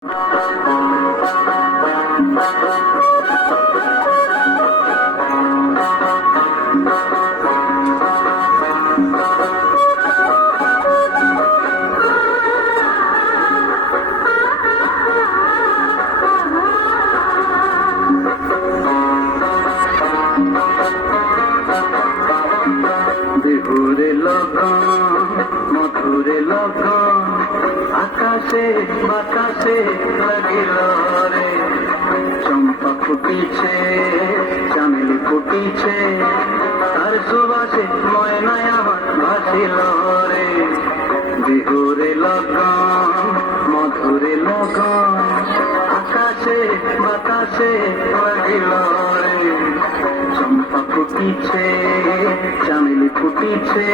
বিহুরে লগন মধুরে লগন আকাশে বাতাসে লাগিল রে, চম্পা ফুটিছে চামেলি ফুটিছে, তার সুবাসে ময়নায় আমার ভাসিল রে। বিহুরে লগন মধুরে লগন আকাশে বাতাসে লাগিল রে, চম্পা ফুটিছে চামেলি ফুটিছে,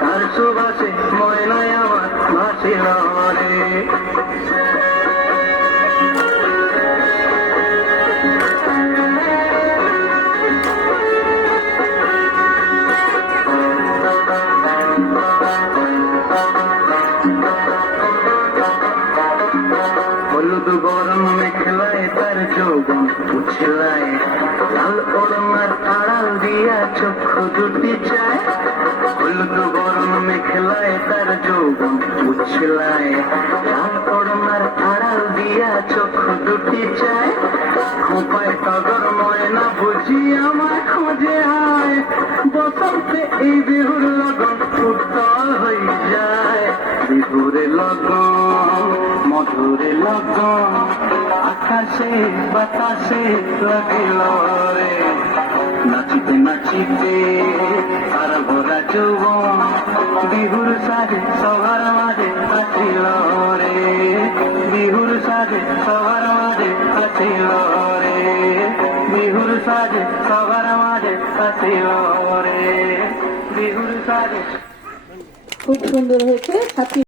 তার সুবাসে ময়নায় আমার ভাসিল রে। হলুদ গরম মেখলায় তার যৌবন উছলায়, লাল ওড়নার আড়াল দিয়া চক্ষু দুটি চায়। হলুদ গরম মেখলায় তার যৌবন উছলায়, লাল ওড়নার আড়াল দিয়া চক্ষু দুটি চায়। খোপায় টগর ময়না বুঝি আমায় খোঁজে আয়, বসন্তে এই বিহুর লগন উত্তল হয়ে যায়। বিহুরে লগন মধুরে লগন আকাশে বাতাসে লাগিল রে, নাচিতে নাচিতে আর ভরা যৌবন বিহুর সাজে সবার মাঝে আসিল রে। বিহুর সাজে সবার মাঝে আসিল রে, বিহুর সাজে সবার মাঝে আসিল রে, বিহুর সাজে। খুব সুন্দর হয়েছে।